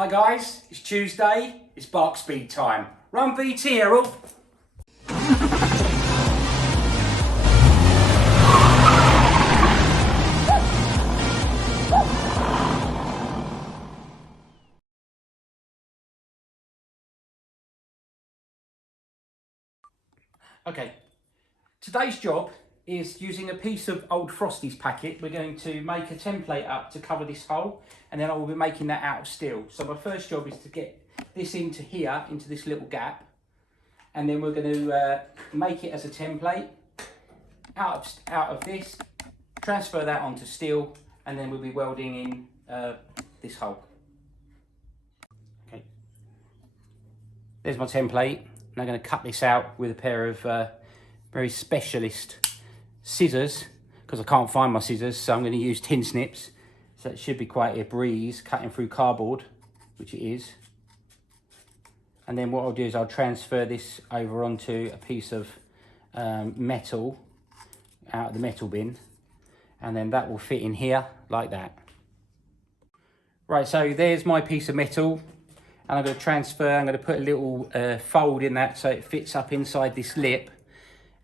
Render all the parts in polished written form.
Hi guys, it's Tuesday, it's bark speed time. Run VT, Errol. Okay, today's job is using a piece of old Frosties packet. We're going to make a template up to cover this hole, and then I will be making that out of steel. So my first job is to get this into here, into this little gap, and then we're going to make it as a template out of this, transfer that onto steel, and then we'll be welding in this hole. Okay, there's my template, and I'm going to cut this out with a pair of very specialist scissors, because I can't find my scissors, so I'm going to use tin snips. So it should be quite a breeze cutting through cardboard, which it is. And then what I'll do is I'll transfer this over onto a piece of metal out of the metal bin, and then that will fit in here like that. Right, so there's my piece of metal, and I'm going to transfer, I'm going to put a little fold in that so it fits up inside this lip,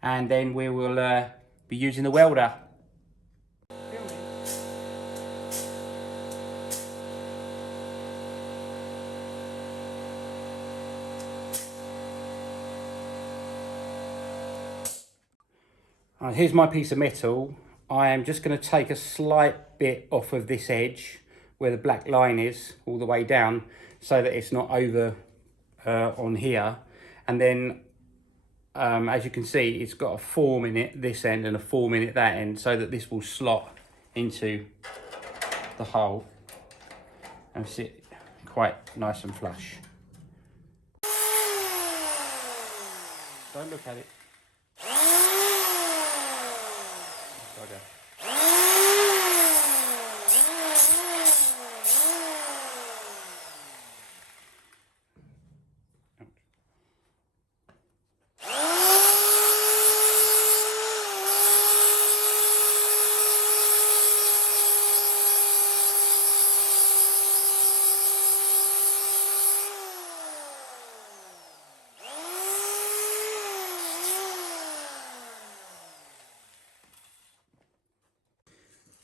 and then we will be using the welder. Right, here's my piece of metal. I am just going to take a slight bit off of this edge where the black line is all the way down, so that it's not over on here. And then as you can see, it's got a form in it this end and a form in it that end, so that this will slot into the hole and sit quite nice and flush. Don't look at it. Okay.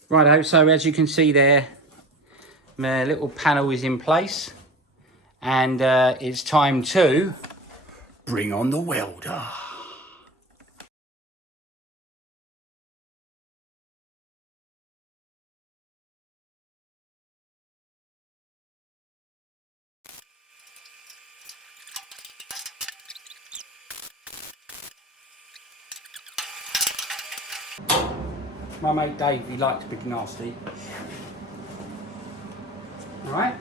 Righto, so as you can see there, my little panel is in place, and it's time to bring on the welder. My mate Dave, he likes big nasty. All right.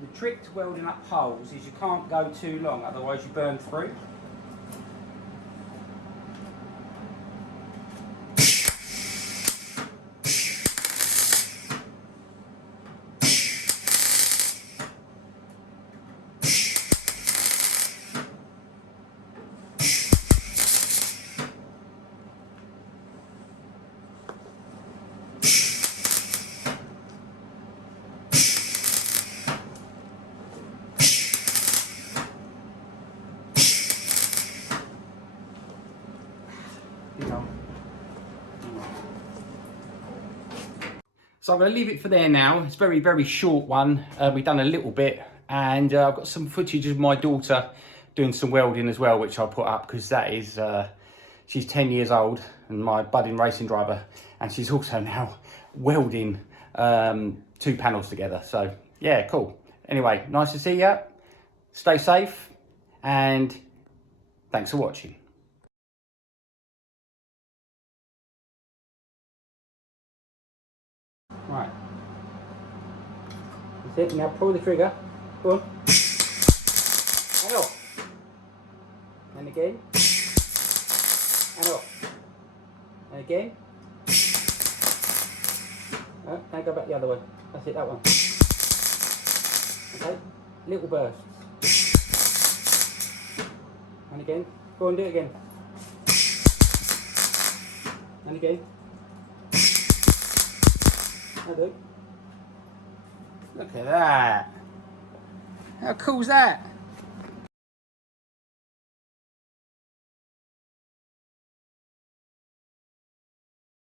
The trick to welding up holes is you can't go too long, otherwise you burn through. So I'm going to leave it for there now. It's a very, very short one. We've done a little bit, and I've got some footage of my daughter doing some welding as well, which I'll put up, because that is, she's 10 years old and my budding racing driver, and she's also now welding 2 panels together. So yeah, cool. Anyway, nice to see you. Stay safe, and thanks for watching. Right. That's it. Now pull the trigger. Go on. And off. And again. And off. And again. Oh, now go back the other way. That's it, that one. Okay. Little bursts. And again. Go and do it again. And again. That'll do. Look at that. How cool is that?